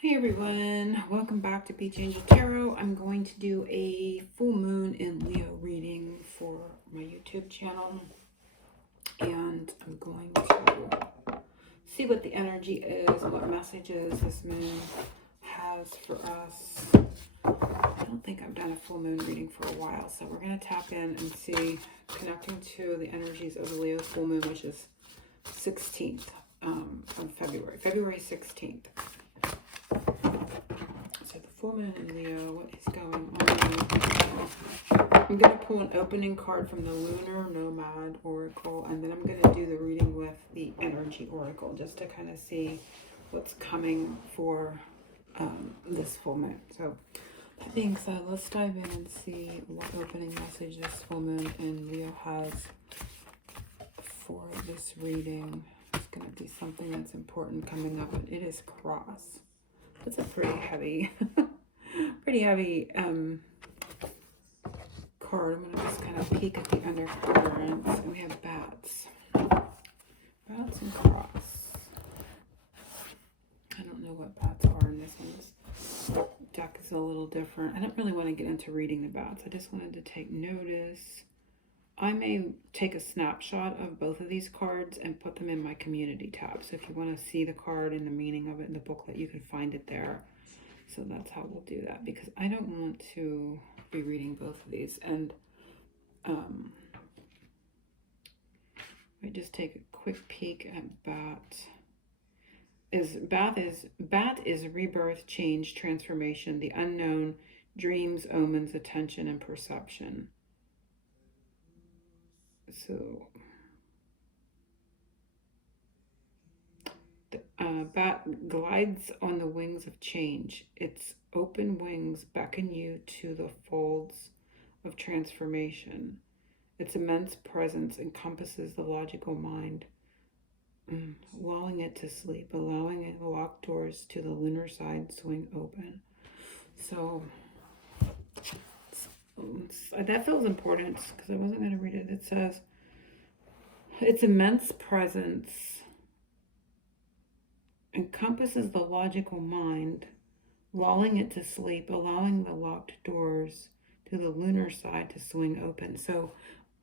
Hi everyone, welcome back to Peach Angel Tarot. I'm going to do a full moon in Leo reading for my YouTube channel, and I'm going to see what the energy is, what messages this moon has for us. I don't think I've done a full moon reading for a while, so we're going to tap in and see, connecting to the energies of the Leo full moon, which is 16th of February 16th. So the full moon in Leo, what is going on? I'm going to pull an opening card from the Lunar Nomad Oracle, and then I'm going to do the reading with the Energy Oracle, just to kind of see what's coming for this full moon. So that being said, let's dive in and see what opening message this full moon in Leo has for this reading. It's going to be something that's important coming up, and it is cross. It's a pretty heavy, card. I'm going to just kind of peek at the undercurrents. And we have bats. Bats and cross. I don't know what bats are in this one's deck is a little different. I don't really want to get into reading the bats. I just wanted to take notice. I may take a snapshot of both of these cards and put them in my community tab. So if you want to see the card and the meaning of it in the booklet, you can find it there. So that's how we'll do that, because I don't want to be reading both of these. And I just take a quick peek at bat is rebirth, change, transformation, the unknown, dreams, omens, attention, and perception. So bat glides on the wings of change. Its open wings beckon you to the folds of transformation. Its immense presence encompasses the logical mind, lulling it to sleep, allowing it locked doors to the lunar side swing open. So that feels important because I wasn't going to read it. It says, its immense presence encompasses the logical mind, lulling it to sleep, allowing the locked doors to the lunar side to swing open. So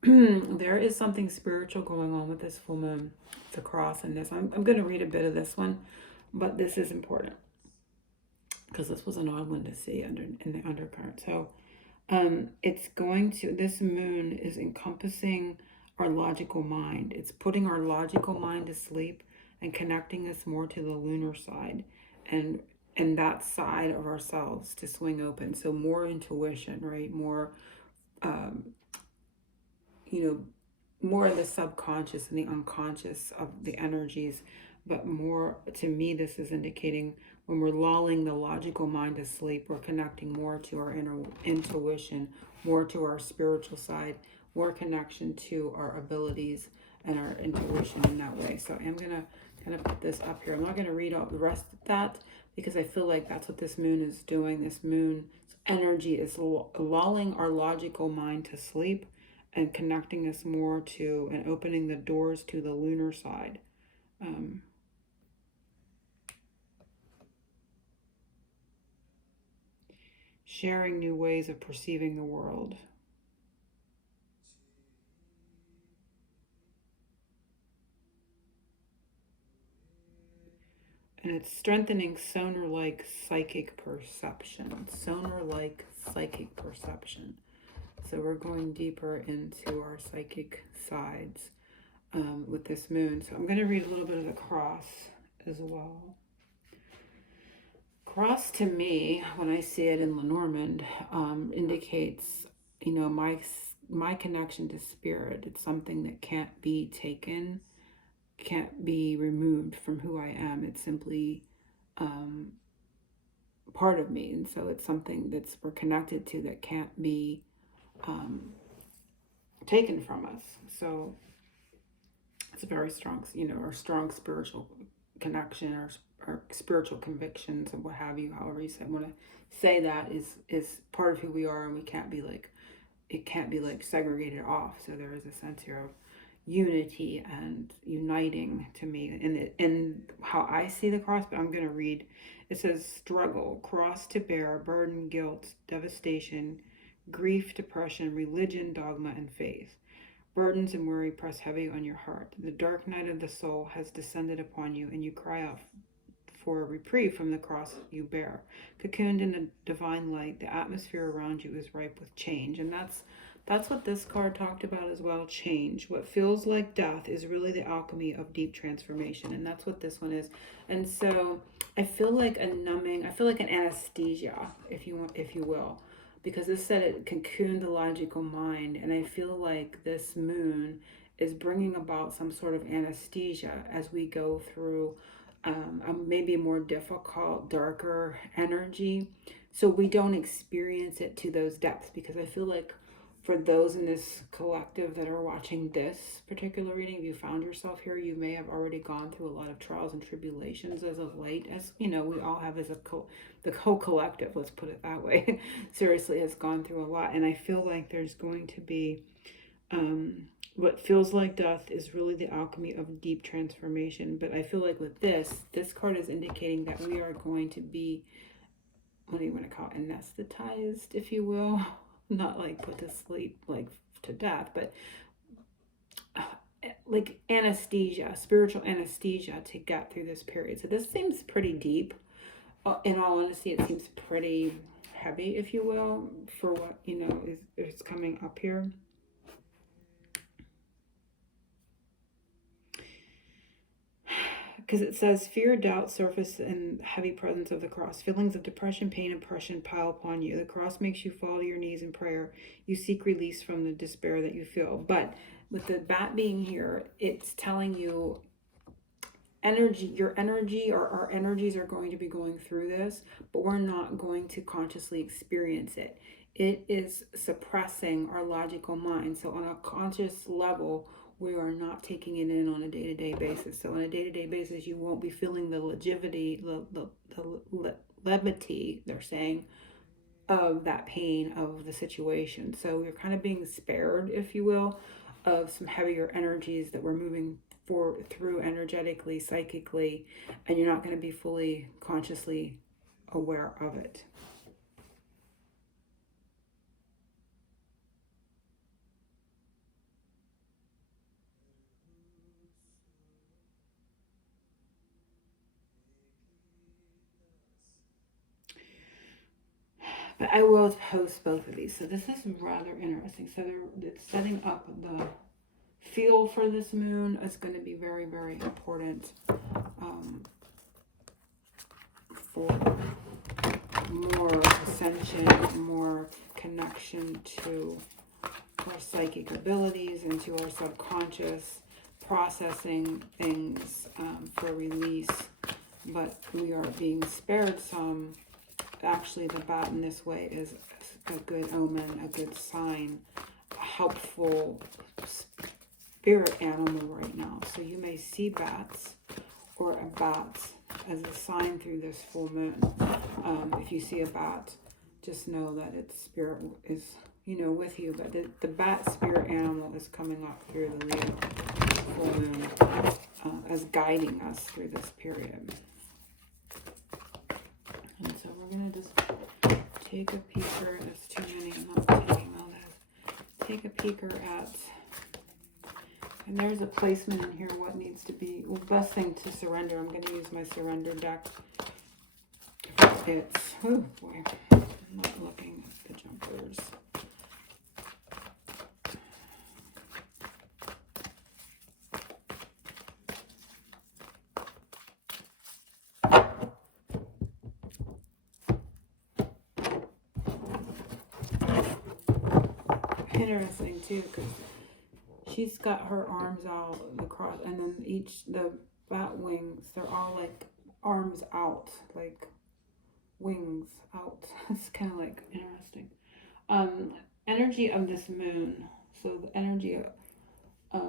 there is something spiritual going on with this full moon. It's a cross in this. I'm going to read a bit of this one, but this is important because this was an odd one to see in the undercurrent. So this moon is encompassing our logical mind. It's putting our logical mind to sleep and connecting us more to the lunar side and that side of ourselves to swing open. So more intuition, right? More more of the subconscious and the unconscious of the energies. But more, to me, this is indicating when we're lulling the logical mind to sleep, we're connecting more to our inner intuition, more to our spiritual side, more connection to our abilities and our intuition in that way. So I'm going to kind of put this up here. I'm not going to read all the rest of that because I feel like that's what this moon is doing. This moon's energy is lulling our logical mind to sleep and connecting us more to and opening the doors to the lunar side. Sharing new ways of perceiving the world. And it's strengthening sonar-like psychic perception. Sonar-like psychic perception. So we're going deeper into our psychic sides with this moon. So I'm going to read a little bit of the cross as well. Cross, to me, when I see it in Lenormand, indicates, my connection to spirit. It's something that can't be taken, can't be removed from who I am. It's simply part of me. And so it's something that's we're connected to that can't be taken from us. So it's a very strong, our strong spiritual connection, our spiritual convictions and what have you, however you want to say that is part of who we are, and it can't be like segregated off. So there is a sense here of unity and uniting to me in how I see the cross, but I'm going to read It says struggle, cross to bear, burden, guilt, devastation, grief, depression, religion, dogma, and faith. Burdens and worry press heavy on your heart. The dark night of the soul has descended upon you, and you cry out for a reprieve from the cross you bear. Cocooned in a divine light, the atmosphere around you is ripe with change. And that's what this card talked about as well, change. What feels like death is really the alchemy of deep transformation. And that's what this one is. And so I feel like a numbing, I feel like an anesthesia, if you will. Because this said it cocooned the logical mind. And I feel like this moon is bringing about some sort of anesthesia as we go through maybe a more difficult, darker energy. So we don't experience it to those depths, because I feel like for those in this collective that are watching this particular reading, if you found yourself here, you may have already gone through a lot of trials and tribulations as of late, as you know, we all have as the whole collective, let's put it that way, seriously has gone through a lot. And I feel like there's going to be what feels like death is really the alchemy of deep transformation. But I feel like with this card is indicating that we are going to be, what do you want to call it, anesthetized, if you will. Not like put to sleep, like to death, but like anesthesia, spiritual anesthesia to get through this period. So this seems pretty deep. In all honesty, it seems pretty heavy, if you will, for what, you know, is coming up here. Because it says fear, doubt surface, and heavy presence of the cross. Feelings of depression, pain, and oppression pile upon you. The cross makes you fall to your knees in prayer. You seek release from the despair that you feel. But with the bat being here, it's telling you your energy, or our energies are going to be going through this, but we're not going to consciously experience it. It is suppressing our logical mind. So on a conscious level, we are not taking it in on a day-to-day basis. So on a day-to-day basis, you won't be feeling the levity, they're saying, of that pain of the situation. So you're kind of being spared, if you will, of some heavier energies that we're moving through energetically, psychically, and you're not going to be fully consciously aware of it. But I will post both of these. So this is rather interesting. So it's setting up the field for this moon. Is going to be very, very important for more ascension, more connection to our psychic abilities, into our subconscious, processing things for release. But we are being spared some. Actually, the bat in this way is a good omen, a good sign, a helpful spirit animal right now. So you may see bats or a bat as a sign through this full moon. If you see a bat, just know that its spirit is, you know, with you. But the bat spirit animal is coming up through the Leo full moon as guiding us through this period. And so we're going to just take a peeker. There's too many. I'm not taking all that. Take a peeker at, and there's a placement in here what needs to be, well, best thing to surrender. I'm going to use my surrender deck. It's, oh boy, I'm not looking at the jumpers. Interesting too, because she's got her arms out across, and then the bat wings, they're all like arms out, like wings out. It's kind of like interesting. Energy of this moon. So the energy of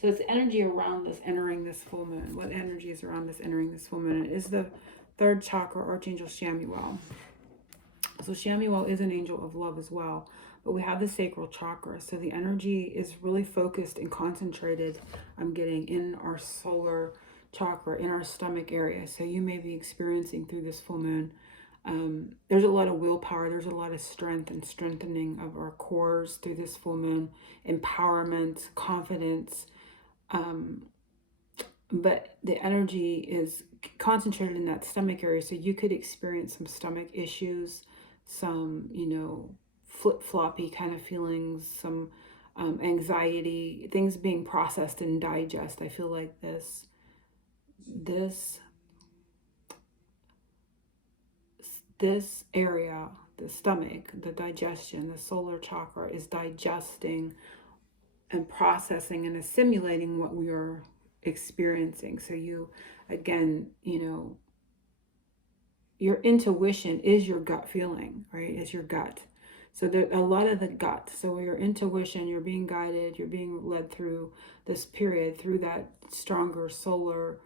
so it's energy around this entering this full moon. What energy is around this entering this full moon? It is the third chakra, Archangel Shamuel. So Shamuel is an angel of love as well. but we have the sacral chakra. So the energy is really focused and concentrated, I'm getting, in our solar chakra, in our stomach area. So you may be experiencing through this full moon, there's a lot of willpower, there's a lot of strength and strengthening of our cores through this full moon, empowerment, confidence. But the energy is concentrated in that stomach area. So you could experience some stomach issues, some, flip-floppy kind of feelings, some anxiety, things being processed and digest. I feel like this area, the stomach, the digestion, the solar chakra is digesting and processing and assimilating what we are experiencing. So you, again, your intuition is your gut feeling, right? It's your gut. So there a lot of the gut. So your intuition, you're being guided, you're being led through this period, through that stronger solar,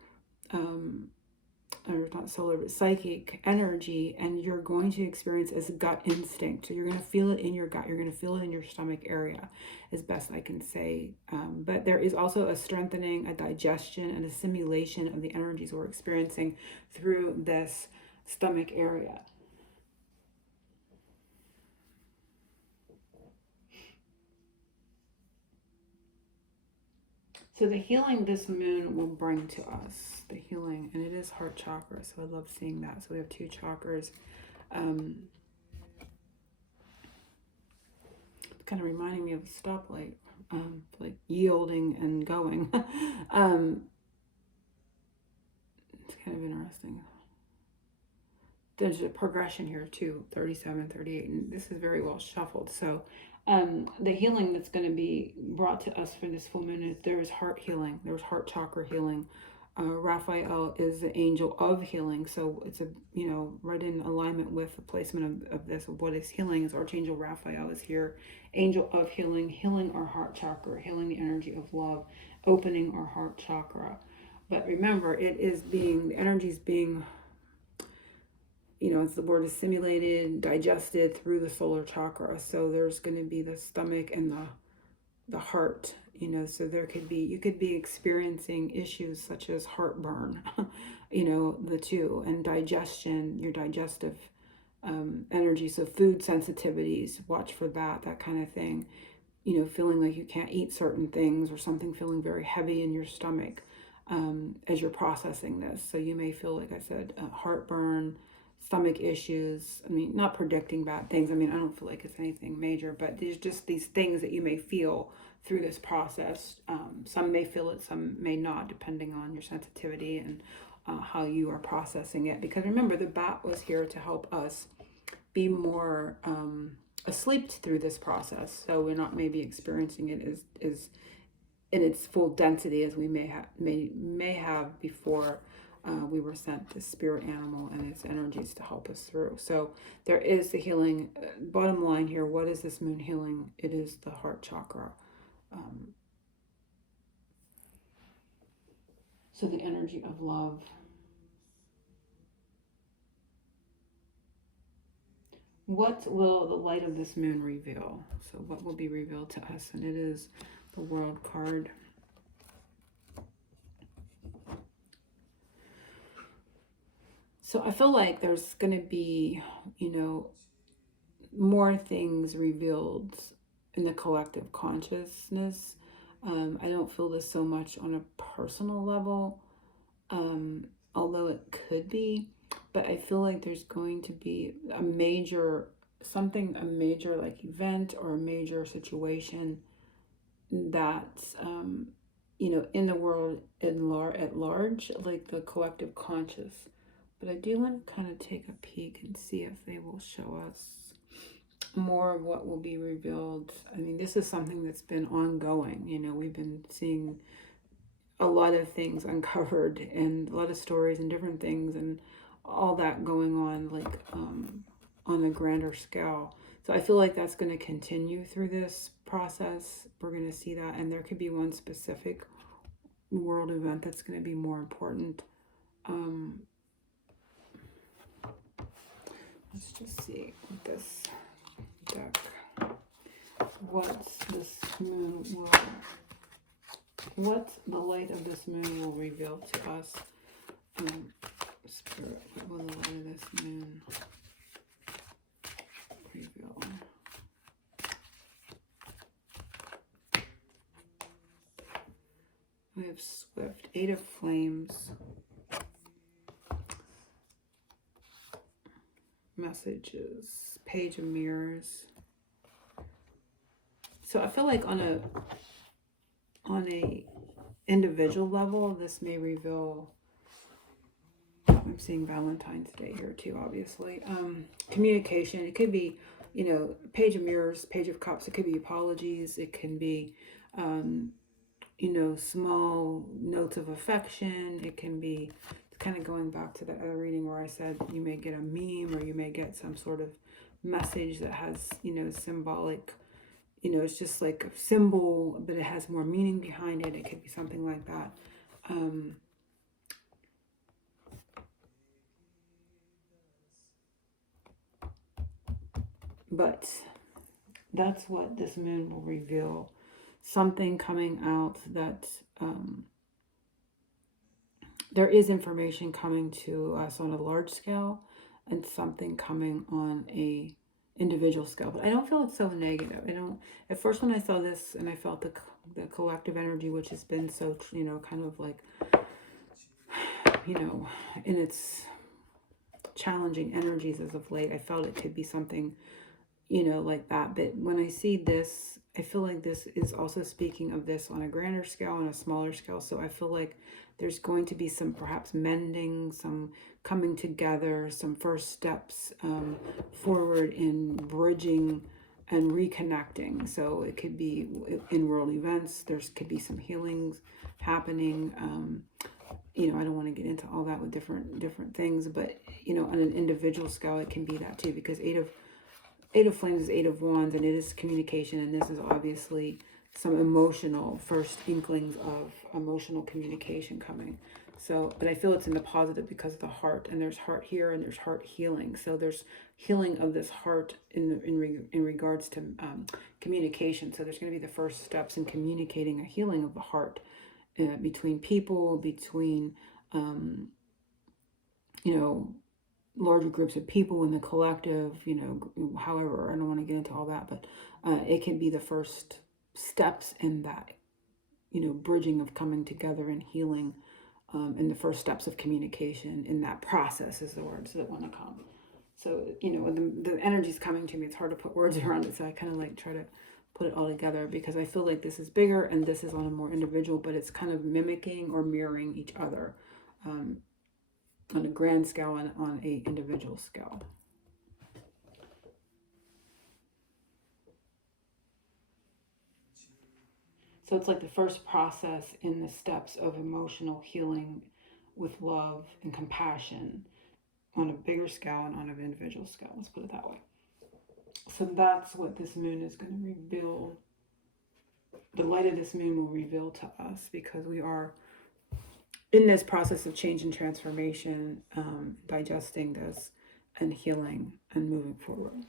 or not solar, but psychic energy, and you're going to experience as gut instinct. So you're going to feel it in your gut. You're going to feel it in your stomach area, as best I can say. But there is also a strengthening, a digestion, and assimilation of the energies we're experiencing through this stomach area. So the healing this moon will bring to us, the healing, and it is heart chakra, so I love seeing that. So we have 2 chakras. It's kind of reminding me of a stoplight, like yielding and going. It's kind of interesting. There's a progression here too, 37, 38, and this is very well shuffled. So the healing that's going to be brought to us for this full moon is there is heart healing, there's heart chakra healing. Raphael is the angel of healing, so it's a right in alignment with the placement of this, of what is healing. Is Archangel Raphael is here, angel of healing, healing our heart chakra, healing the energy of love, opening our heart chakra. But remember, the energy is being, as the word is simulated, digested through the solar chakra. So there's going to be the stomach and the heart, so you could be experiencing issues such as heartburn, the two, and digestion, your digestive energy. So food sensitivities, watch for that kind of thing, feeling like you can't eat certain things, or something feeling very heavy in your stomach as you're processing this. So you may feel, like I said, heartburn, stomach issues. I mean, not predicting bad things. I mean, I don't feel like it's anything major, but there's just these things that you may feel through this process. Some may feel it, some may not, depending on your sensitivity and how you are processing it. Because remember, the bat was here to help us be more asleep through this process. So we're not maybe experiencing it as in its full density as we may have before we were sent the spirit animal and its energies to help us through. So there is the healing. Bottom line here, what is this moon healing? It is the heart chakra. So the energy of love. What will the light of this moon reveal? So what will be revealed to us? And it is the World card. So I feel like there's going to be, more things revealed in the collective consciousness. I don't feel this so much on a personal level, although it could be, but I feel like there's going to be a major like event or a major situation that, in the world at large, like the collective conscious. But I do want to kind of take a peek and see if they will show us more of what will be revealed. I mean, this is something that's been ongoing. We've been seeing a lot of things uncovered and a lot of stories and different things and all that going on, like on a grander scale. So I feel like that's going to continue through this process. We're going to see that, and there could be one specific world event that's going to be more important. Let's just see with this deck. what the light of this moon will reveal to us. Spirit, what will the light of this moon reveal? We have Swift, Eight of Flames, Messages, Page of Mirrors. So I feel like on a individual level, this may reveal, I'm seeing Valentine's Day here too, obviously. Communication, it could be, Page of Mirrors, Page of Cups, it could be apologies, it can be, small notes of affection, it can be kind of going back to that other reading where I said you may get a meme or you may get some sort of message that has, symbolic, it's just like a symbol, but it has more meaning behind it. It could be something like that. But that's what this moon will reveal. Something coming out that there is information coming to us on a large scale and something coming on a individual scale. But I don't feel it's so negative. I don't. At first, when I saw this and I felt the collective energy, which has been so, kind of like, in its challenging energies as of late, I felt it could be something, like that. But when I see this, I feel like this is also speaking of this on a grander scale, on a smaller scale. So I feel like there's going to be some perhaps mending, some coming together, some first steps forward in bridging and reconnecting. So it could be in world events. Could be some healings happening. I don't want to get into all that with different things, but on an individual scale, it can be that too, because Eight of Flames is Eight of Wands, and it is communication, and this is obviously some emotional first inklings of emotional communication coming. So, but I feel it's in the positive because of the heart, and there's heart here, and there's heart healing. So there's healing of this heart in regards to communication. So there's going to be the first steps in communicating a healing of the heart between people, between larger groups of people in the collective, however, I don't want to get into all that, but it can be the first steps in that, bridging of coming together and healing, and the first steps of communication in that process is the words that want to come. So, the energy's coming to me, it's hard to put words around it, so I kind of like try to put it all together because I feel like this is bigger and this is on a more individual, but it's kind of mimicking or mirroring each other. On a grand scale and on a individual scale. So it's like the first process in the steps of emotional healing with love and compassion on a bigger scale and on an individual scale. Let's put it that way. So that's what this moon is going to reveal. The light of this moon will reveal to us because we are in this process of change and transformation, digesting this and healing and moving forward.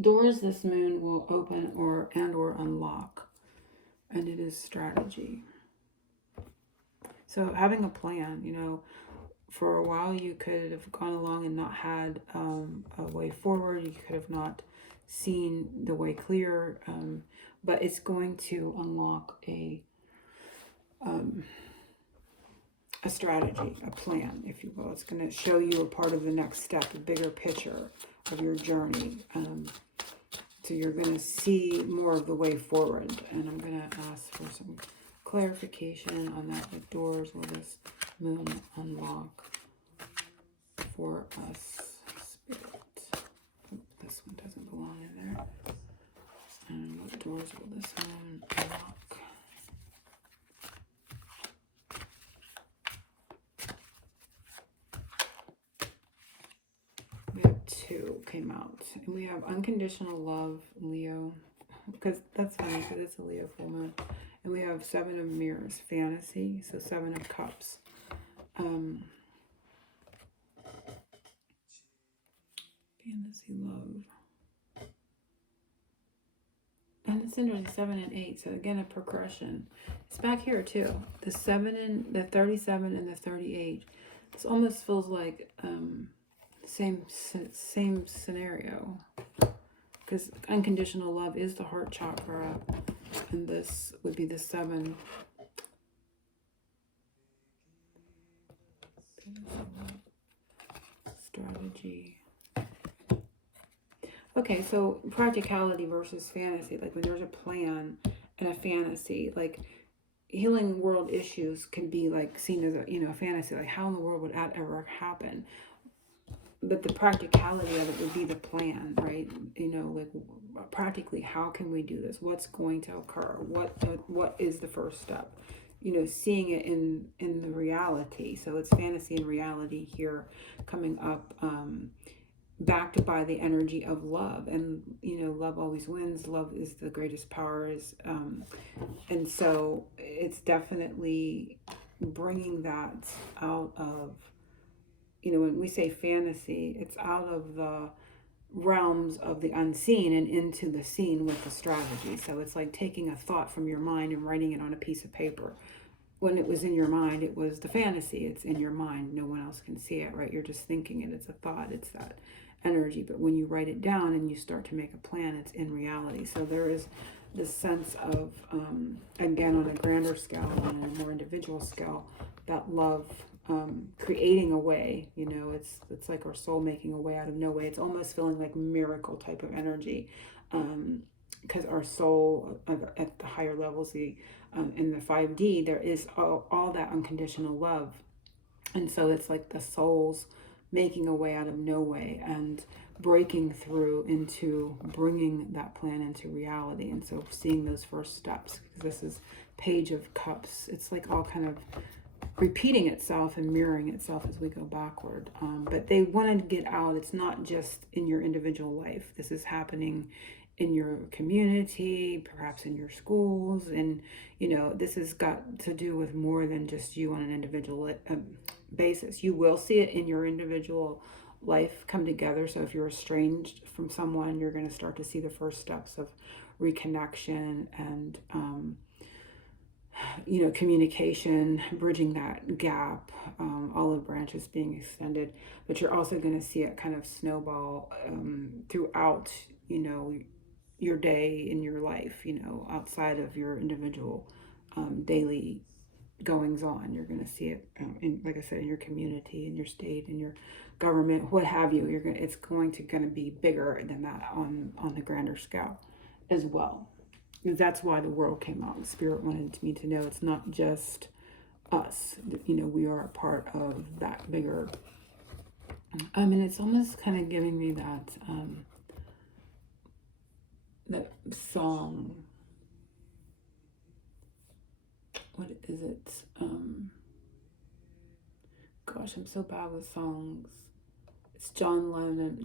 Doors this moon will open or unlock, and it is strategy. So having a plan, for a while you could have gone along and not had a way forward. You could have not seen the way clear, but it's going to unlock a strategy, a plan, if you will. It's going to show you a part of the next step, a bigger picture of your journey. So you're going to see more of the way forward. And I'm going to ask for some clarification on that. What doors will this moon unlock for us, Spirit? This one doesn't belong in there. And what doors will this moon unlock? We have two came out, and we have unconditional love, Leo, because that's funny because it's a Leo full moon, and we have Seven of Mirrors, fantasy, so Seven of Cups. Fantasy love. And it's interesting, 7 and 8. So again, a progression. It's back here too. The 7 and the 37 and the 38. This almost feels like same scenario, because unconditional love is the heart chakra, and this would be the 7. Strategy. Okay, so practicality versus fantasy. Like when there's a plan and a fantasy, like healing world issues can be like seen as a fantasy. Like how in the world would that ever happen? But the practicality of it would be the plan, right? Like practically, how can we do this? What's going to occur? What is the first step? Seeing it in the reality. So it's fantasy and reality here coming up, backed by the energy of love. And love always wins. Love is the greatest power. And so it's definitely bringing that out of, when we say fantasy, it's out of the realms of the unseen and into the seen with the strategy. So it's like taking a thought from your mind and writing it on a piece of paper. When it was in your mind, it was the fantasy. It's in your mind. No one else can see it, right? You're just thinking it. It's a thought. It's that energy. But when you write it down and you start to make a plan, it's in reality. So there is this sense of, again, on a grander scale and on a more individual scale, that love creating a way. It's like our soul making a way out of no way. It's almost feeling like miracle type of energy, because our soul at the higher levels, in the 5D, there is all that unconditional love. And so it's like the soul's making a way out of no way and breaking through into bringing that plan into reality. And so seeing those first steps, because this is Page of Cups, it's like all kind of repeating itself and mirroring itself as we go backward. But they want to get out. It's not just in your individual life. This is happening in your community, perhaps in your schools. And, this has got to do with more than just you on an individual basis. You will see it in your individual life come together. So if you're estranged from someone, you're going to start to see the first steps of reconnection and, communication, bridging that gap, olive branches being extended. But you're also going to see it kind of snowball throughout, your day in your life, outside of your individual daily goings on. You're going to see it, like I said, in your community, in your state, in your government, what have you. It's going to be bigger than that on the grander scale as well. That's why the world came out. Spirit wanted me to know it's not just us. We are a part of that bigger. And it's almost kind of giving me that that song. What is it? Gosh, I'm so bad with songs. It's John Lennon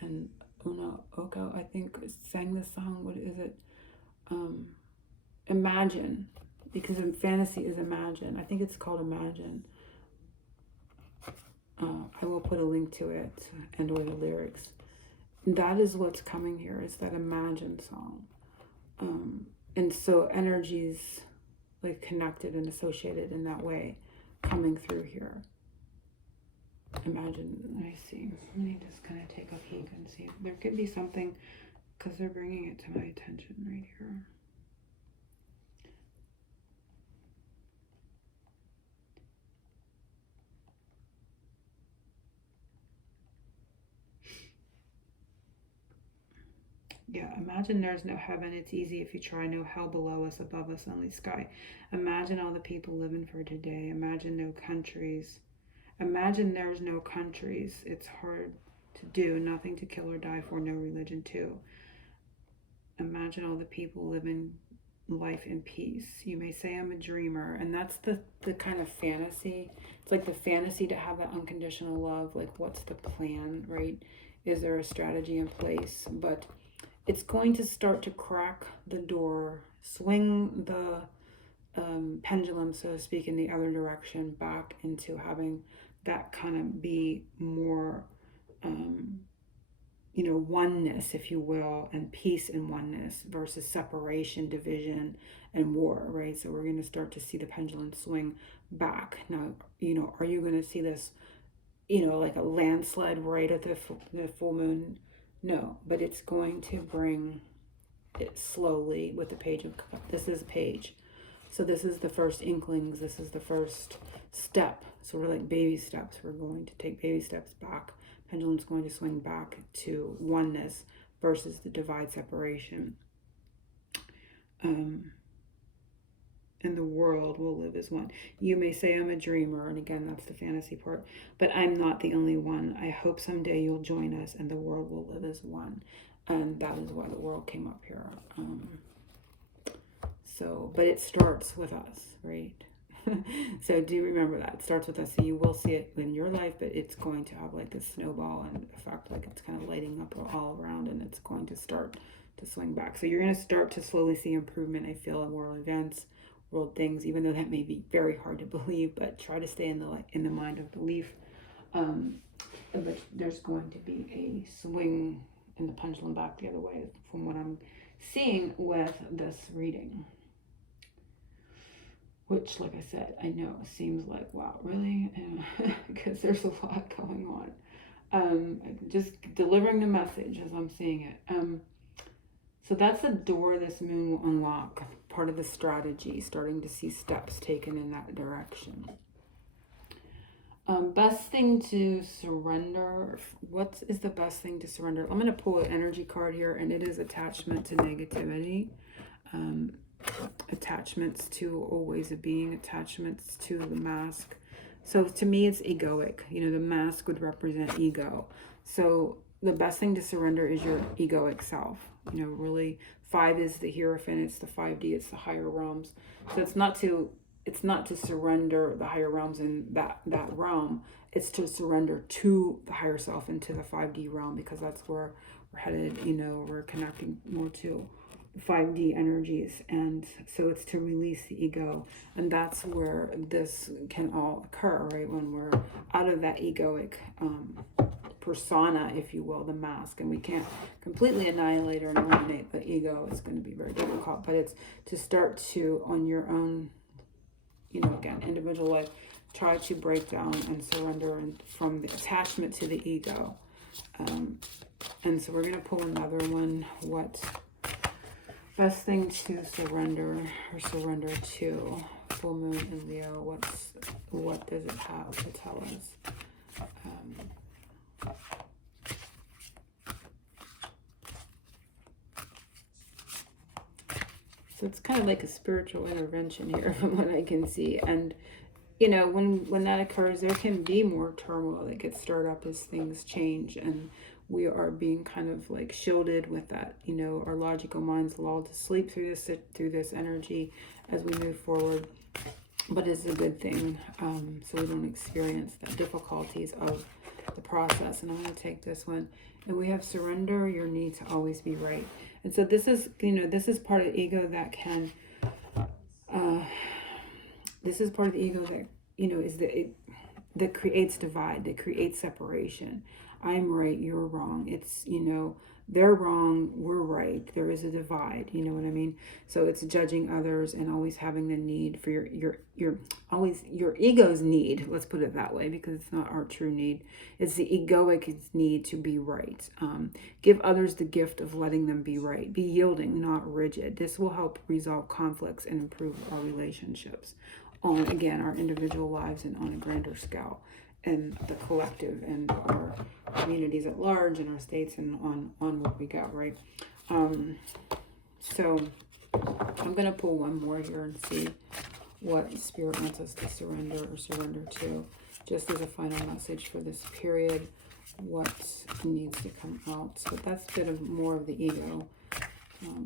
and Una Oko, I think, sang this song. What is it? Imagine, because fantasy is imagine. I think it's called Imagine. I will put a link to it and or the lyrics. That is what's coming here. It's that Imagine song. And so energies like connected and associated in that way coming through here. Imagine, let me see. Let me just kind of take a peek and see. There could be something, because they're bringing it to my attention right here. Yeah, imagine there's no heaven. It's easy if you try. No hell below us, above us, only sky. Imagine all the people living for today. Imagine no countries. Imagine there's no countries. It's hard to do. Nothing to kill or die for. No religion too. Imagine all the people living life in peace. You may say I'm a dreamer. And that's the kind of fantasy. It's like the fantasy to have that unconditional love. Like, what's the plan, right? Is there a strategy in place? But it's going to start to crack the door, swing the pendulum, so to speak, in the other direction, back into having that kind of be more, oneness, if you will, and peace and oneness versus separation, division, and war, right? So we're going to start to see the pendulum swing back. Now, are you going to see this, like a landslide right at the full moon? No, but it's going to bring it slowly with the page of, this is page. So this is the first inklings. This is the first step. So we're like baby steps. We're going to take baby steps back. Pendulum's going to swing back to oneness versus the divide, separation. And the world will live as one. You may say I'm a dreamer, and again, that's the fantasy part, but I'm not the only one. I hope someday you'll join us and the world will live as one. And that is why the world came up here. But it starts with us, right? So do remember that. It starts with us. So you will see it in your life, but it's going to have like this snowball and effect, like it's kind of lighting up all around, and it's going to start to swing back. So you're going to start to slowly see improvement, I feel, in world events, world things, even though that may be very hard to believe, but try to stay in the mind of belief. But there's going to be a swing in the pendulum back the other way from what I'm seeing with this reading. Which, like I said, I know seems like, wow, really? Because there's a lot going on. Just delivering the message as I'm seeing it. So that's a door this moon will unlock. Part of the strategy, starting to see steps taken in that direction. Best thing to surrender. What is the best thing to surrender? I'm going to pull an energy card here, and it is attachment to negativity. Attachments to a ways of being, attachments to the mask. So to me, it's egoic. The mask would represent ego. So the best thing to surrender is your egoic self. Really, 5 is the Hierophant, it's the 5D, it's the higher realms. So it's not to surrender the higher realms in that realm. It's to surrender to the higher self into the 5D realm, because that's where we're headed. We're connecting more to 5D energies, and so it's to release the ego, and that's where this can all occur, right? When we're out of that egoic persona, if you will, the mask, and we can't completely annihilate or eliminate the ego. It's going to be very difficult, but it's to start to, on your own, again, individual life, try to break down and surrender from the attachment to the ego. And so we're going to pull another one. What best thing to surrender or surrender to? Full moon in Leo. What does it have to tell us? So it's kind of like a spiritual intervention here from what I can see. And, when that occurs, there can be more turmoil that gets stirred up as things change. And we are being kind of like shielded with that, our logical minds lulled to sleep through this energy as we move forward. But it's a good thing, so we don't experience the difficulties of the process. And I'm going to take this one. And we have surrender your need to always be right. And so this is, this is part of the ego that can, this is part of the ego that, that creates divide, that creates separation. I'm right, you're wrong. It's, they're wrong, we're right. There is a divide, you know what I mean? So it's judging others and always having the need for your ego's need, let's put it that way, because it's not our true need. It's the egoic need to be right. Give others the gift of letting them be right. Be yielding, not rigid. This will help resolve conflicts and improve our relationships on, again, our individual lives and on a grander scale, and the collective and our communities at large and our states and on where we go, right? So I'm going to pull one more here and see what Spirit wants us to surrender or surrender to, just as a final message for this period, what needs to come out. So that's a bit of more of the ego,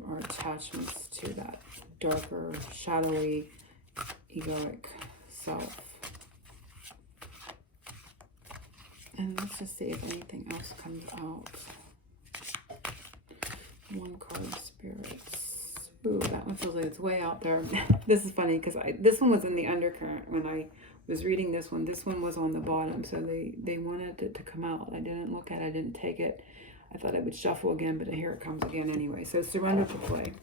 our attachments to that darker, shadowy, egoic self. And let's just see if anything else comes out. One card, spirits. Ooh, that one feels like it's way out there. This is funny because this one was in the undercurrent when I was reading this one. This one was on the bottom, so they wanted it to come out. I didn't look at it. I didn't take it. I thought I would shuffle again, but here it comes again anyway. So surrender to play.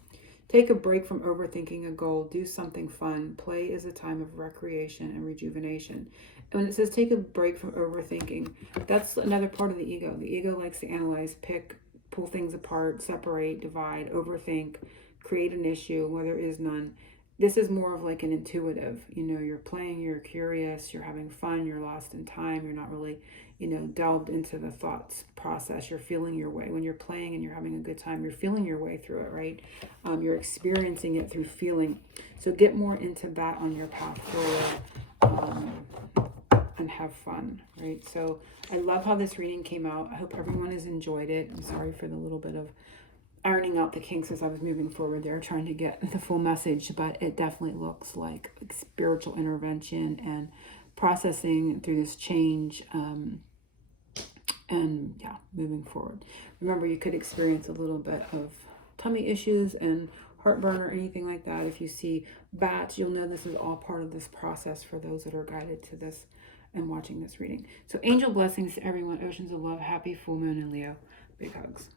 Take a break from overthinking a goal. Do something fun. Play is a time of recreation and rejuvenation. And when it says take a break from overthinking, that's another part of the ego. The ego likes to analyze, pick, pull things apart, separate, divide, overthink, create an issue where there is none. This is more of like an intuitive, you're playing, you're curious, you're having fun, you're lost in time, you're not really, delved into the thoughts process. You're feeling your way. When you're playing and you're having a good time, you're feeling your way through it, right? You're experiencing it through feeling. So get more into that on your path forward. And have fun, right? So I love how this reading came out. I hope everyone has enjoyed it. I'm sorry for the little bit of ironing out the kinks as I was moving forward there, trying to get the full message, but it definitely looks like spiritual intervention and processing through this change, and yeah, moving forward. Remember, you could experience a little bit of tummy issues and heartburn or anything like that. If you see bats, you'll know this is all part of this process for those that are guided to this and watching this reading. So angel blessings to everyone. Oceans of love. Happy full moon in Leo. Big hugs.